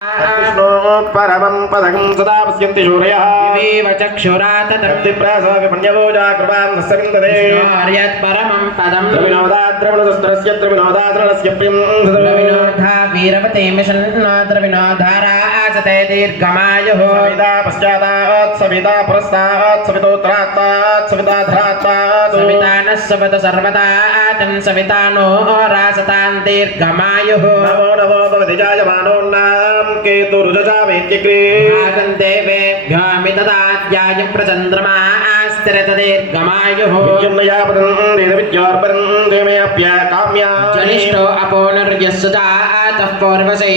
परमं पदकं सदा पश्यन्ति शूरयः विवेव चक्षुरात तत्प्रासा विपण्यवोजा कृपां नस्तविन्दते यत् परमं पदं द्रविणोदाद्रविणोदस्त्रस्य द्रविणोदाद्रणस्य प्रियं द्रविणोधा वीरवते मिशन्ना द्रविणोधारा आचते दीर्घमायुः सविता पश्चातात् सविता पुरस्तात् सवितोत्तरात्तात् सविता धरात्तात् सविता नः सवत सर्वदा तं सविता नो रासतां दीर्घमायुः नमो नमो भवति जायमानोन्नां केतुरुजसा वेद्यग्रे भागं देवेभ्योऽमितदाद्याय प्रचन्द्रमा स्थिरत दीर्घमायुः विद्युन्नयापदं देवविद्योर्परं देमेऽप्य काम्या जनिष्ठो अपोनर्यस्य जातः पूर्वसे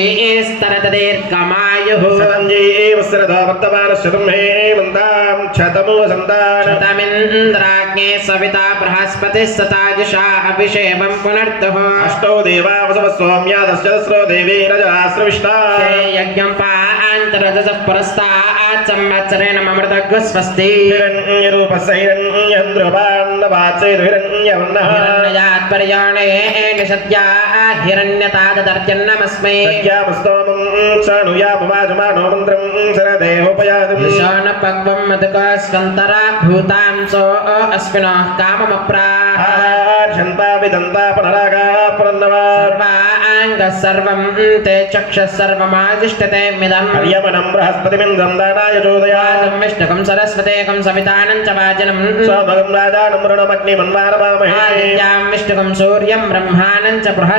स्तरत दीर्घमायुः सतञ्जीवस्रदा वर्तमानशतं हेमन्तां क्षतमो सन्तान शतमिन्द्राग्ने सविता बृहस्पतिः सताजुषा अभिषेकं पुनर्तः अष्टौ देवा वसवः सौम्यादश्चस्रो देवी रजस्रविष्टा यज्ञं पान्तरजसः पुरस्तात् संवत्सरेण ममृतग् स्वस्ति हिरण्यरूपस्य हिरण्यन्द्रपान्नपात्सेतु हिरण्यवर्णः हिरण्यजात्पर्याणेन सद्या हिरण्यतादर्जन्नमस्मै सत्यामस्तोमं शृणुयापवाचमानो मन्त्रं शरदेहोपयातुं शोणपक्वं मधुकस्वन्तरा भूतांसो अस्मिनः काममप्राह शन्ता विदन्ता पुनरागा पुनर्नवा सर्वाङ्गः सर्वं ते चक्षुः सर्वमादिष्टते मिदम् अर्यमनं बृहस्पतिमिन्द्रं दानाय चोदयात् विष्णुकं सरस्वतेकं सवितानं च वाजनं सोमगं राजानं ऋणमग्निमन्वारवामहे आदित्यां विष्णुकं सूर्यं ब्रह्माणं च बृहस्पतिं